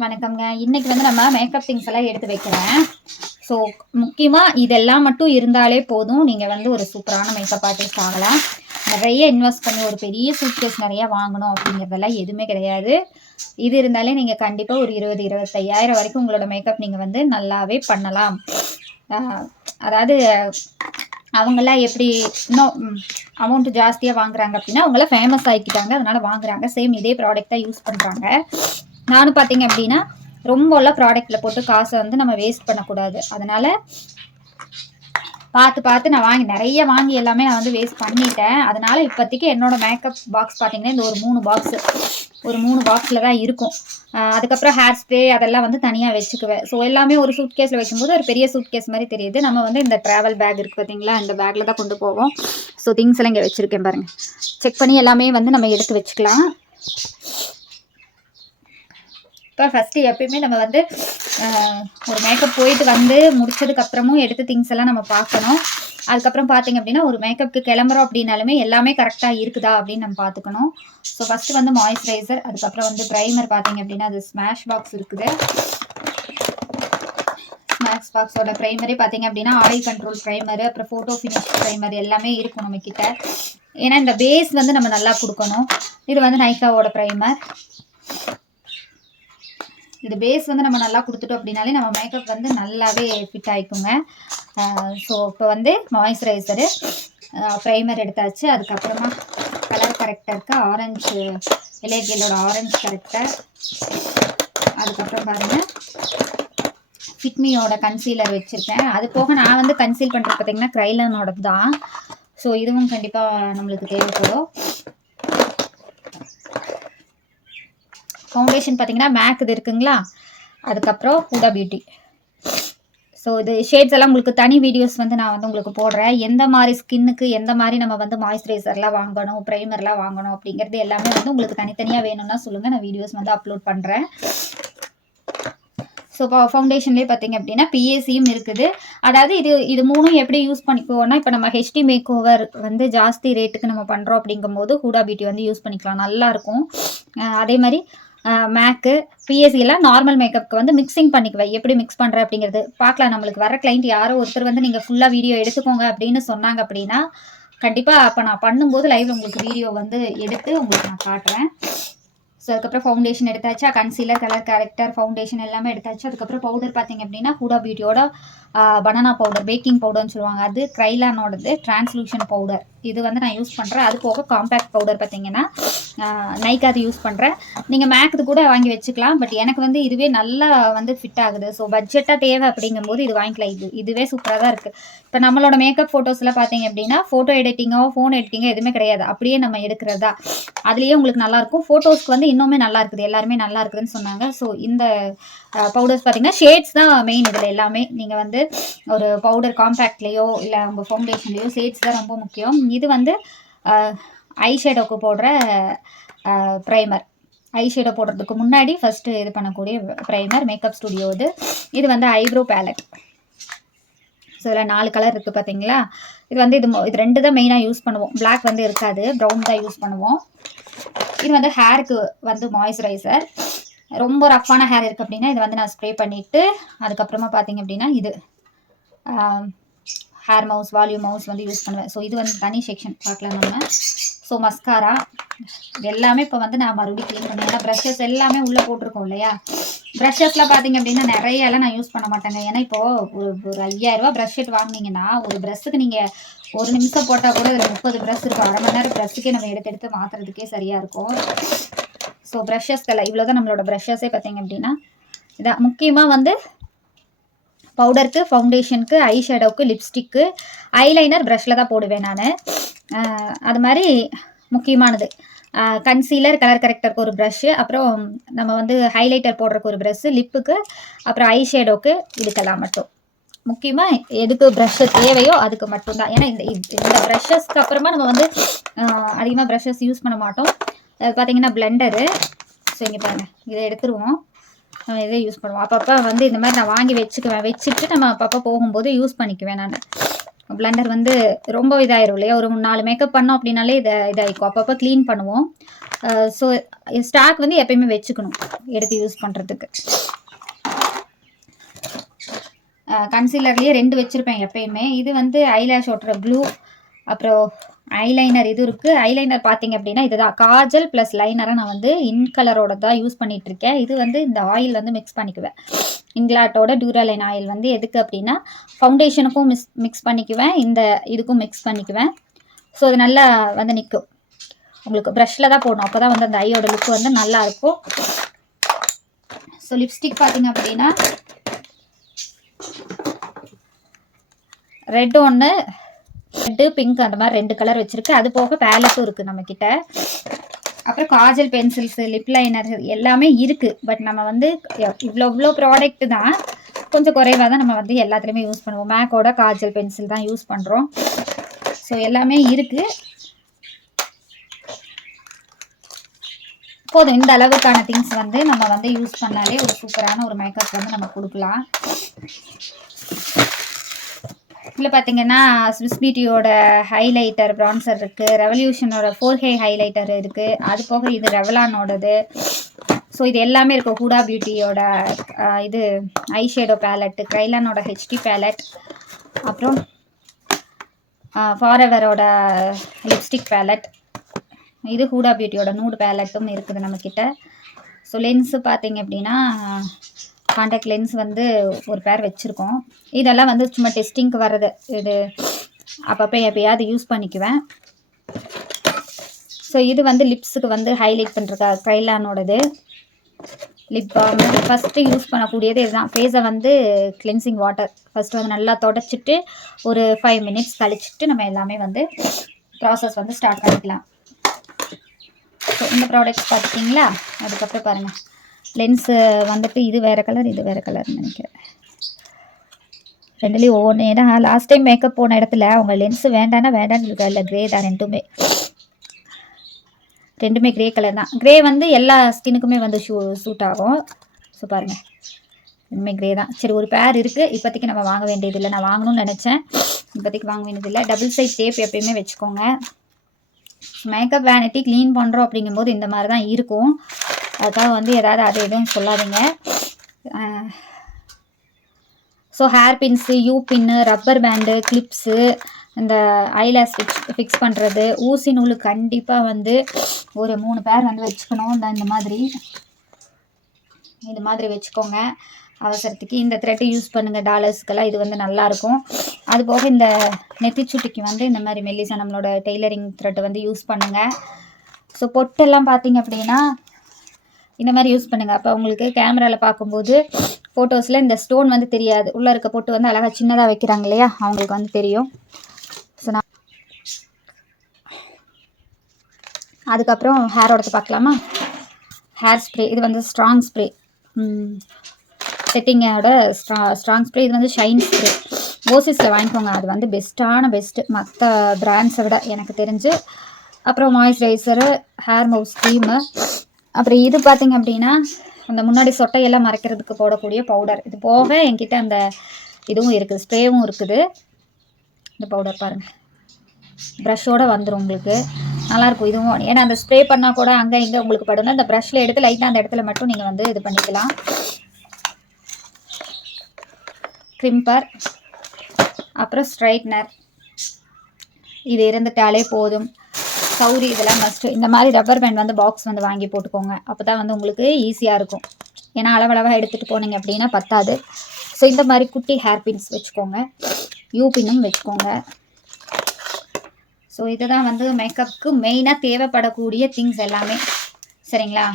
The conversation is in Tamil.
வணக்கம்ங்க. இன்னைக்கு வந்து நம்ம மேக்கப் திங்ஸ் எல்லாம் எடுத்து வைக்கிறேன். ஸோ முக்கியமாக இதெல்லாம் மட்டும் இருந்தாலே போதும், நீங்கள் வந்து ஒரு சூப்பரான மேக்கப் ஆர்டிஸ்ட் ஆகலாம். நிறைய இன்வெஸ்ட் பண்ணி ஒரு பெரிய சூட்கேஸ் நிறையா வாங்கணும் அப்படிங்கிறதெல்லாம் எதுவுமே கிடையாது. இது இருந்தாலே நீங்கள் கண்டிப்பாக ஒரு 20-25,000 வரைக்கும் உங்களோட மேக்கப் நீங்கள் வந்து நல்லாவே பண்ணலாம். அதாவது அவங்களாம் எப்படி இன்னும் அமௌண்ட் ஜாஸ்தியாக வாங்குறாங்க அப்படின்னா அவங்களாம் ஃபேமஸ் ஆகிக்கிட்டாங்க, அதனால வாங்குறாங்க. சேம் இதே ப்ராடக்ட் தான் யூஸ் பண்ணுறாங்க. நானும் பார்த்தீங்க அப்படின்னா ரொம்பலாம் ப்ராடக்டில் போட்டு காசை வந்து நம்ம வேஸ்ட் பண்ணக்கூடாது. அதனால் பார்த்து நான் நிறைய வாங்கி எல்லாமே நான் வந்து வேஸ்ட் பண்ணிட்டேன். அதனால் இப்போதைக்கு என்னோட மேக்கப் பாக்ஸ் பார்த்தீங்கன்னா இந்த ஒரு மூணு பாக்ஸில் தான் இருக்கும். அதுக்கப்புறம் ஹேர் ஸ்ப்ரே அதெல்லாம் வந்து தனியாக வச்சுக்குவேன். ஸோ எல்லாமே ஒரு சூட் கேஸில் வைக்கும்போது ஒரு பெரிய சூட் கேஸ் மாதிரி தெரியுது. நம்ம வந்து இந்த ட்ராவல் பேக் இருக்குது பார்த்தீங்களா, இந்த பேக்கில் தான் கொண்டு போவோம். ஸோ திங்ஸ் எல்லாம் இங்கே வச்சுருக்கேன் பாருங்கள். செக் பண்ணி எல்லாமே வந்து நம்ம எடுத்து வச்சுக்கலாம். இப்போ ஃபஸ்ட்டு எப்பயுமே நம்ம வந்து ஒரு மேக்கப் போயிட்டு வந்து முடிச்சதுக்கப்புறமும் எடுத்து திங்ஸ் எல்லாம் நம்ம பார்க்கணும். அதுக்கப்புறம் பார்த்தீங்க அப்படின்னா ஒரு மேக்கப்புக்கு கிளம்புறோம் அப்படின்னாலுமே எல்லாமே கரெக்டாக இருக்குதா அப்படின்னு நம்ம பார்த்துக்கணும். ஸோ ஃபஸ்ட்டு வந்து மாய்ஸ்சரைசர், அதுக்கப்புறம் வந்து ப்ரைமர் பார்த்தீங்க அப்படின்னா அது ஸ்மாஷ் பாக்ஸ் இருக்குது. ஸ்மாஷ் பாக்ஸோட ப்ரைமரே பார்த்தீங்க அப்படின்னா ஆயில் கண்ட்ரோல் ப்ரைமரு, அப்புறம் ஃபோட்டோ ஃபினிஷ் ப்ரைமர் எல்லாமே இருக்கும் நம்மக்கிட்ட. ஏன்னா இந்த பேஸ் வந்து நம்ம நல்லா கொடுக்கணும். இது வந்து நைக்காவோட ப்ரைமர். இது பேஸ் வந்து நம்ம நல்லா கொடுத்துட்டோம் அப்படின்னாலே நம்ம மேக்கப் வந்து நல்லாவே ஃபிட் ஆகிக்குங்க. ஸோ இப்போ வந்து மாய்ஸ்சரைசரு, ப்ரைமர் எடுத்தாச்சு. அதுக்கப்புறமா கலர் கரெக்டருக்கு ஆரஞ்சு எலேகியலோட ஆரஞ்சு கரெக்டர். அதுக்கப்புறம் பாருங்கள் ஃபிட்மியோட கன்சீலர் வச்சுருக்கேன். அது போக நான் வந்து கன்சீல் பண்ணுறது பார்த்திங்கன்னா க்ரைலனோட தான். ஸோ இதுவும் கண்டிப்பாக நம்மளுக்கு தேவைப்படும். ஃபவுண்டேஷன் பார்த்தீங்கன்னா மேக் இது இருக்குங்களா, அதுக்கப்புறம் ஹூடா பியூட்டி. ஸோ இது ஷேட்ஸ் எல்லாம் உங்களுக்கு தனி வீடியோஸ் வந்து நான் வந்து உங்களுக்கு போடுறேன். எந்த மாதிரி ஸ்கின்னுக்கு எந்த மாதிரி நம்ம வந்து மாய்ஸ்சரைசர்லாம் வாங்கணும், ப்ரைமர்லாம் வாங்கணும் அப்படிங்கிறது எல்லாமே வந்து உங்களுக்கு தனித்தனியாக வேணும்னா சொல்லுங்கள், நான் வீடியோஸ் வந்து அப்லோட் பண்ணுறேன். ஸோ இப்போ ஃபவுண்டேஷன்லேயே பார்த்தீங்க அப்படின்னா பிஏசியும் இருக்குது. அதாவது இது மூணும் எப்படி யூஸ் பண்ணிக்குவோன்னா, இப்போ நம்ம ஹெச்டி மேக் ஓவர் வந்து ஜாஸ்தி ரேட்டுக்கு நம்ம பண்ணுறோம் அப்படிங்கும்போது ஹூடா பியூட்டி வந்து யூஸ் பண்ணிக்கலாம், நல்லாயிருக்கும். அதே மாதிரி மேக்கு பிஎஸ்சி எல்லாம் நார்மல் மேக்கப்புக்கு வந்து மிக்சிங் பண்ணிக்குவேன். எப்படி மிக்ஸ் பண்ணுறேன் அப்படிங்கிறது பார்க்கலாம். நம்மளுக்கு வர கிளைண்ட் யாரோ ஒருத்தர் வந்து நீங்கள் ஃபுல்லாக வீடியோ எடுத்துக்கோங்க அப்படின்னு சொன்னாங்க அப்படின்னா கண்டிப்பாக அப்போ நான் பண்ணும்போது லைவ்ல உங்களுக்கு வீடியோ வந்து எடுத்து உங்களுக்கு நான் காட்டுறேன். ஸோ அதுக்கப்புறம் ஃபவுண்டேஷன் எடுத்தாச்சு, கன்சீலர், கலர் கரெக்டர், ஃபவுண்டேஷன் எல்லாமே எடுத்தாச்சு. அதுக்கப்புறம் பவுடர் பார்த்தீங்க அப்படின்னா ஹூடா பியூட்டியோட பனானா பவுடர், பேக்கிங் பவுடர்னு சொல்லுவாங்க, அது க்ரைலானோடது ட்ரான்ஸ்லூஷன் பவுடர், இது வந்து நான் யூஸ் பண்ணுறேன். அது போக காம்பேக்ட் பவுடர் பார்த்தீங்கன்னா நைக் அது யூஸ் பண்ணுறேன். நீங்கள் மேக்து கூட வாங்கி வச்சுக்கலாம், பட் எனக்கு வந்து இதுவே நல்லா வந்து ஃபிட் ஆகுது. ஸோ பட்ஜெட்டாக தேவை அப்படிங்கும்போது இது வாங்கிக்கலாம். இதுவே சூப்பராக தான் இருக்குது. இப்போ நம்மளோட மேக்கப் ஃபோட்டோஸில் பார்த்தீங்க அப்படின்னா ஃபோட்டோ எடிட்டிங்கோ ஃபோன் எடிட்டிங்கோ எதுவுமே கிடையாது, அப்படியே நம்ம எடுக்கிறதா. அதுலேயே உங்களுக்கு நல்லாயிருக்கும். ஃபோட்டோஸ்க்கு வந்து இன்னுமே நல்லா இருக்குது, எல்லாருமே நல்லா இருக்குதுன்னு சொன்னாங்க. ஸோ இந்த பவுடர்ஸ் பார்த்தீங்கன்னா ஷேட்ஸ் தான் மெயின் இதில் எல்லாமே. நீங்கள் வந்து ஒரு பவுடர் காம்பேக்ட்லேயோ இல்லை உங்கள் ஃபவுண்டேஷன்லேயோ ஷேட்ஸ் தான் ரொம்ப முக்கியம். இது வந்து ஐ ஷேடோக்கு போடுற ப்ரைமர். ஐ ஷேடோ போடுறதுக்கு முன்னாடி ஃபஸ்ட்டு இது பண்ணக்கூடிய ப்ரைமர், மேக்கப் ஸ்டுடியோ இது. இது வந்து ஐப்ரோ பேலட். ஸோ இதில் 4 கலர் இருக்குது பார்த்தீங்களா. இது வந்து இது 2 தான் மெயினாக யூஸ் பண்ணுவோம். பிளாக் வந்து இருக்காது, ப்ரௌன் தான் யூஸ் பண்ணுவோம். இது வந்து ஹேருக்கு வந்து மாய்ஸ்சரைசர். ரொம்ப ரஃப்பான ஹேர் இருக்குது அப்படின்னா இது வந்து நான் ஸ்ப்ரே பண்ணிவிட்டு அதுக்கப்புறமா பார்த்தீங்க அப்படின்னா இது ஹேர் மவுஸ், வால்யூம் மவுஸ் வந்து யூஸ் பண்ணுவேன். ஸோ இது வந்து தனி செக்ஷன் பார்க்கலாம் நம்ம. ஸோ மஸ்காரா இது எல்லாமே இப்போ வந்து நான் மறுபடியும் க்ளீன் பண்ணுவேன். ஏன்னா ப்ரஷஸ் எல்லாமே உள்ளே போட்டிருக்கோம் இல்லையா. ப்ரஷஸ்லாம் பார்த்தீங்க அப்படின்னா நிறையெல்லாம் நான் யூஸ் பண்ண மாட்டேங்க. ஏன்னா இப்போது ஒரு 5000 ரூபா ப்ரஷ் செட் வாங்கினீங்கன்னா ஒரு ப்ரஷ்ஷுக்கு நீங்கள் 1 நிமிஷம் போட்டால் கூட இதில் 30 ப்ரஷ் இருக்கும். அரை மணி நேரம் ப்ரஷ்ஷுக்கே நம்ம எடுத்து மாற்றுறதுக்கே சரியாக இருக்கும். ஸோ ப்ரஷஸ்க்கெல்லாம் இவ்வளோ தான் நம்மளோட ப்ரஷஸே பார்த்தீங்க அப்படின்னா. இதான் முக்கியமாக வந்து பவுடருக்கு, ஃபவுண்டேஷனுக்கு, ஐ ஷேடோவுக்கு, லிப்ஸ்டிக்கு, ஐலைனர் ப்ரஷில் தான் போடுவேன் நான். அது மாதிரி முக்கியமானது கன்சீலர், கலர் கரெக்டருக்கு ஒரு ப்ரஷ்ஷு, அப்புறம் நம்ம வந்து ஹைலைட்டர் போடுறதுக்கு ஒரு ப்ரஷ்ஷு, லிப்புக்கு, அப்புறம் ஐ ஷேடோவுக்கு, இதுக்கெல்லாம் மட்டும் முக்கியமாக எதுக்கு ப்ரஷ்ஷு தேவையோ அதுக்கு மட்டும்தான். ஏன்னா இந்த ப்ரஷஸ்க்கு அப்புறமா நம்ம வந்து அதிகமாக ப்ரஷஸ் யூஸ் பண்ண மாட்டோம். அது பார்த்திங்கன்னா பிளெண்டரு. ஸோ இங்கே பாருங்கள், இதை எடுத்துருவோம், நம்ம இதை யூஸ் பண்ணுவோம். அப்பப்போ வந்து இந்த மாதிரி நான் வாங்கி வச்சுட்டு நம்ம அப்பப்போ போகும்போது யூஸ் பண்ணிக்குவேன் நான். பிளண்டர் வந்து ரொம்ப இதாயிரும் இல்லையா, ஒரு 4 மேக்கப் பண்ணோம் அப்படின்னாலே இதாகிக்கும். அப்பப்போ க்ளீன் பண்ணுவோம். ஸோ ஸ்டாக் வந்து எப்பயுமே வச்சுக்கணும் எடுத்து யூஸ் பண்ணுறதுக்கு. கன்சீலர்லேயே 2 வச்சுருப்பேன் எப்பயுமே. இது வந்து ஐலேஷ் ஒட்டுற க்ளூ, அப்புறம் ஐலைனர் இது இருக்குது. ஐலைனர் பார்த்தீங்க அப்படின்னா இதுதான் காஜல் ப்ளஸ் லைனராக நான் வந்து இன்கலரோட தான் யூஸ் பண்ணிகிட்ருக்கேன். இது வந்து இந்த ஆயில் வந்து மிக்ஸ் பண்ணிக்குவேன். இங்கிலாட்டோட டியூராலைன் ஆயில் வந்து எதுக்கு அப்படின்னா ஃபவுண்டேஷனுக்கும் மிக்ஸ் பண்ணிக்குவேன், இந்த இதுக்கும் மிக்ஸ் பண்ணிக்குவேன். ஸோ அது நல்லா வந்து நிற்கும். உங்களுக்கு ப்ரஷில் தான் போடணும், அப்போ தான் வந்து அந்த ஐயோட லுக் வந்து நல்லாயிருக்கும். ஸோ லிப்ஸ்டிக் பார்த்தீங்க அப்படின்னா ரெட் ஒன்று, ரெட்டு பிங்க் அந்த மாதிரி 2 கலர் வச்சுருக்கு. அது போக பேலட்டும் இருக்குது நம்மக்கிட்ட. அப்புறம் காஜல் பென்சில்ஸு, லிப் லைனர் எல்லாமே இருக்குது. பட் நம்ம வந்து இவ்வளோ ப்ராடக்ட் தான், கொஞ்சம் குறைவாக தான் நம்ம வந்து எல்லாத்துலேயுமே யூஸ் பண்ணுவோம். மேக்கோட காஜல் பென்சில் தான் யூஸ் பண்ணுறோம். ஸோ எல்லாமே இருக்குது. போதும், இந்த அளவுக்கான திங்ஸ் வந்து நம்ம வந்து யூஸ் பண்ணாலே ஒரு சூப்பரான ஒரு மேக்கப் வந்து நம்ம கொடுக்கலாம். இதில் பார்த்தீங்கன்னா ஸ்விஸ் பியூட்டியோட ஹைலைட்டர் ப்ரான்சர் இருக்குது, ரெவல்யூஷனோட 4K ஹைலைட்டர் இருக்குது, அது போக இது ரெவலானோடது. ஸோ இது எல்லாமே இருக்கும். ஹூடா பியூட்டியோட இது ஐஷேடோ பேலட்டு, கைலானோட ஹெச்டி பேலட், அப்புறம் ஃபாரெவரோட லிப்ஸ்டிக் பேலட், இது ஹூடா பியூட்டியோட நூடு பேலட்டும் இருக்குது நம்மக்கிட்ட. ஸோ லென்ஸு பார்த்தீங்க அப்படின்னா காண்டாக்ட் லென்ஸ் வந்து ஒரு பேர் வச்சுருக்கோம். இதெல்லாம் வந்து சும்மா டெஸ்டிங்க்கு வர்றது, இது அப்பப்போ எப்பயாவது யூஸ் பண்ணிக்குவேன். ஸோ இது வந்து லிப்ஸுக்கு வந்து ஹைலைட் பண்ணுறக்கா கைலானோடது லிப் பாம். ஃபஸ்ட்டு யூஸ் பண்ணக்கூடியது இதுதான். ஃபேஸை வந்து கிளென்சிங் வாட்டர் ஃபஸ்ட்டு வந்து நல்லா தொடச்சிட்டு ஒரு 5 மினிட்ஸ் கழிச்சிட்டு நம்ம எல்லாமே வந்து ப்ராசஸ் வந்து ஸ்டார்ட் பண்ணிக்கலாம். ஸோ இந்த ப்ராடக்ட்ஸ் பார்த்துட்டிங்களா. அதுக்கப்புறம் பாருங்கள், லென்ஸு வந்துட்டு இது வேறு கலர், இது வேறு கலர்னு நினைக்கிறேன். ரெண்டுலேயும் ஒவ்வொன்று. ஏன்னா லாஸ்ட் டைம் மேக்கப் போன இடத்துல அவங்க லென்ஸு வேண்டான்னு இருக்கா, இல்லை க்ரே தான், ரெண்டுமே க்ரே கலர் தான். க்ரே வந்து எல்லா ஸ்கின்னுக்குமே வந்து சூட் ஆகும். ஸோ பாருங்கள், ரெண்டுமே க்ரே தான். சரி, ஒரு பேர் இருக்குது, இப்போதைக்கு நம்ம வாங்க வேண்டியதில்லை. நான் வாங்கணும்னு நினச்சேன், இப்போதைக்கு வாங்க வேண்டியதில்லை. டபுள் சைட் டேப் எப்பயுமே வச்சுக்கோங்க. மேக்கப் வேனிட்டி க்ளீன் பண்ணுறோம் அப்படிங்கும்போது இந்த மாதிரி தான் இருக்கும். அதுக்காக வந்து ஏதாவது அது எதுவும் சொல்லாதீங்க. So hair pins, you pin, rubber pant, clips, இந்த ஐலாஷ் ஃபிக்ஸ் பண்ணுறது, ஊசி நூல் கண்டிப்பாக வந்து ஒரு 3 பேர் வந்து வச்சுக்கணும். இந்த மாதிரி வச்சுக்கோங்க அவசரத்துக்கு. இந்த த்ரெட்டு யூஸ் பண்ணுங்கள் டாலர்ஸ்க்கெல்லாம், இது வந்து நல்லாயிருக்கும். அதுபோக இந்த நெத்திச்சுட்டிக்கு வந்து இந்த மாதிரி மெல்லிசா நம்மளோட டெய்லரிங் த்ரெட்டு வந்து யூஸ் பண்ணுங்கள். ஸோ பொட்டெல்லாம் பார்த்தீங்க அப்படின்னா இந்த மாதிரி யூஸ் பண்ணுங்கள். அப்போ உங்களுக்கு கேமராவில் பார்க்கும்போது ஃபோட்டோஸில் இந்த ஸ்டோன் வந்து தெரியாது. உள்ளே இருக்க பொட்டு வந்து அழகாக சின்னதாக வைக்கிறாங்க இல்லையா, அவங்களுக்கு வந்து தெரியும். ஸோ நான் அதுக்கப்புறம் ஹேரோடத்து பார்க்கலாமா. ஹேர் ஸ்ப்ரே, இது வந்து ஸ்ட்ராங் ஸ்ப்ரே, செட்டிங்கோட ஸ்ட்ராங் ஸ்ப்ரே. இது வந்து ஷைன் ஸ்ப்ரே, ஓசிஸில் வாங்கிக்கோங்க. அது வந்து பெஸ்ட்டு மற்ற பிராண்ட்ஸை விட எனக்கு தெரிஞ்சு. அப்புறம் மாய்ஸ்சரைசரு, ஹேர் மவுஸ் க்ரீமு. அப்புறம் இது பார்த்திங்க அப்படின்னா அந்த முன்னாடி சொட்டையெல்லாம் மறைக்கிறதுக்கு போடக்கூடிய பவுடர். இது போக என்கிட்ட அந்த இதுவும் இருக்குது, ஸ்ப்ரேவும் இருக்குது. இந்த பவுடர் பாருங்கள், ப்ரஷ்ஷோடு வந்துடும் உங்களுக்கு, நல்லாயிருக்கும் இதுவும். ஏன்னா அந்த ஸ்ப்ரே பண்ணால் கூட அங்கே இங்கே உங்களுக்கு படுனா அந்த ப்ரஷ்ஷில் எடுத்து லைட்டாக அந்த இடத்துல மட்டும் நீங்கள் வந்து இது பண்ணிக்கலாம். க்ரிம்பர், அப்புறம் ஸ்ட்ரைட்னர், இது இருந்துட்டாலே போதும். சௌரி, இதெல்லாம் மஸ்ட்டு. இந்த மாதிரி ரப்பர் பேண்ட் வந்து பாக்ஸ் வந்து வாங்கி போட்டுக்கோங்க, அப்போ தான் வந்து உங்களுக்கு ஈஸியாக இருக்கும். ஏன்னா அளவளவாக எடுத்துகிட்டு போனீங்க அப்படின்னா பத்தாது. ஸோ இந்த மாதிரி குட்டி ஹேர் பின்ஸ் வச்சுக்கோங்க, யூ பின்னும் வச்சுக்கோங்க. ஸோ இதுதான் வந்து மேக்கப்புக்கு மெயினாக தேவைப்படக்கூடிய திங்ஸ் எல்லாமே, சரிங்களா.